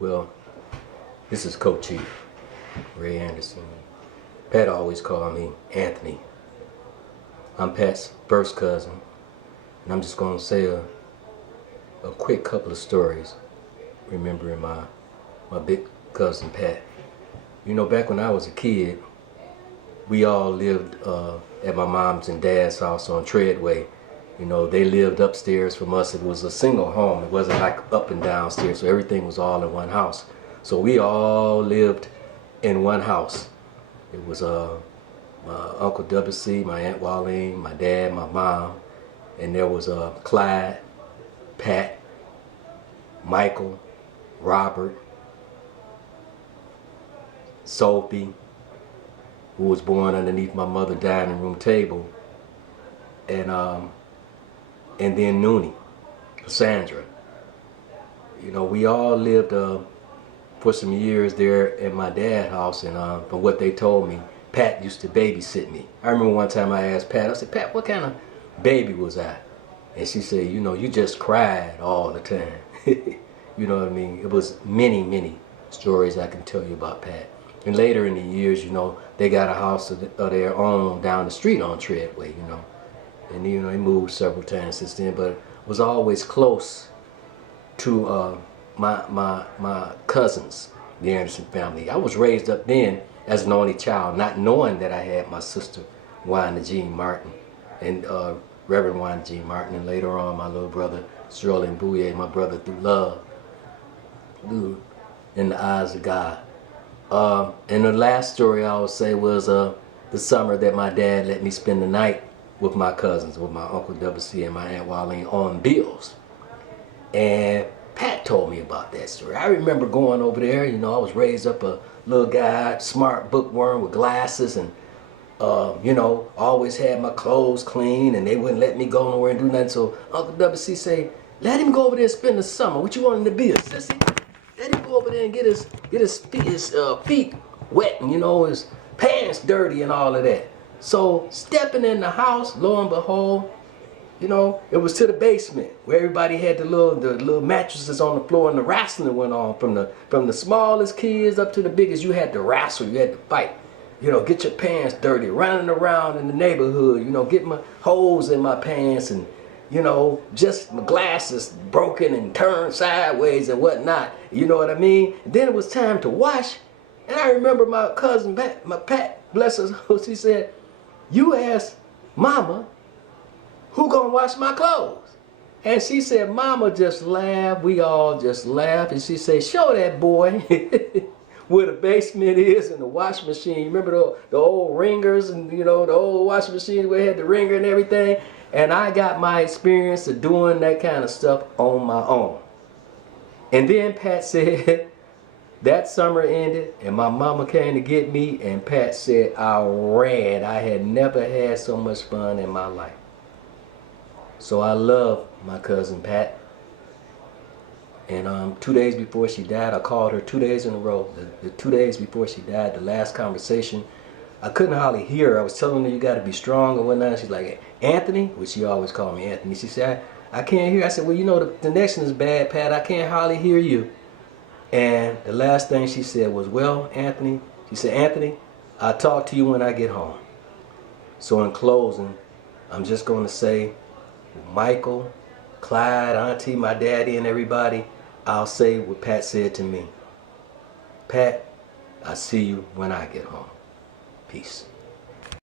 Well, this is Co-Chief Ray Anderson. Pat always called me Anthony. I'm Pat's first cousin, and I'm just going to say a quick couple of stories remembering my big cousin Pat. You know, back when I was a kid, we all lived at my mom's and dad's house on Treadway. You know, they lived upstairs from us. It was a single home. It wasn't like up and downstairs, so everything was all in one house. So we all lived in one house. It was my Uncle W.C., my Aunt Wallene, my dad, my mom, and there was Clyde, Pat, Michael, Robert, Sophie, who was born underneath my mother's dining room table, and then Noonie, Cassandra. You know, we all lived for some years there at my dad's house, and from what they told me, Pat used to babysit me. I remember one time I asked Pat, I said, Pat, what kind of baby was I? And she said, you know, you just cried all the time. You know what I mean? It was many stories I can tell you about Pat. And later in the years, you know, they got a house of their own down the street on Treadway, you know. And, you know, they moved several times since then, but was always close to my cousins, the Anderson family. I was raised up then as an only child, not knowing that I had my sister, Wanda Jean Martin, and Reverend Wanda Jean Martin, and later on my little brother, Sterling Bouye, my brother through love, in the eyes of God. And the last story I would say was the summer that my dad let me spend the night with my cousins, with my Uncle W.C. and my Aunt Wallene on Bills. And Pat told me about that story. I remember going over there, you know, I was raised up a little guy, smart bookworm with glasses, and you know, always had my clothes clean, and they wouldn't let me go nowhere and do nothing. So Uncle W.C. say, let him go over there and spend the summer. What you want him to be, a sissy? Let him go over there and get his feet wet, and you know, his pants dirty and all of that. So stepping in the house, lo and behold, you know, it was to the basement where everybody had the little mattresses on the floor, and the wrestling went on from the smallest kids up to the biggest. You had to wrestle, you had to fight. You know, get your pants dirty, running around in the neighborhood, you know, get my holes in my pants, and, you know, just my glasses broken and turned sideways and whatnot. You know what I mean? And then it was time to wash. And I remember my cousin, my Pat, bless her, she said, you asked Mama, who gonna wash my clothes? And she said, Mama just laughed, we all just laughed, and she said, show that boy where the basement is and the wash machine. Remember the old ringers, and you know, the old washing machine where it had the ringer and everything? And I got my experience of doing that kind of stuff on my own. And then Pat said, that summer ended, and my mama came to get me, and Pat said, I ran. I had never had so much fun in my life. So I love my cousin Pat. And 2 days before she died, I called her 2 days in a row. The 2 days before she died, the last conversation, I couldn't hardly hear her. I was telling her, you got to be strong and whatnot. She's like, Anthony, which she always called me Anthony. She said, I can't hear. I said, well, you know, the connection is bad, Pat. I can't hardly hear you. And the last thing she said was, well, Anthony, she said, Anthony, I'll talk to you when I get home. So in closing, I'm just going to say, Michael, Clyde, Auntie, my daddy, and everybody, I'll say what Pat said to me. Pat, I'll see you when I get home. Peace.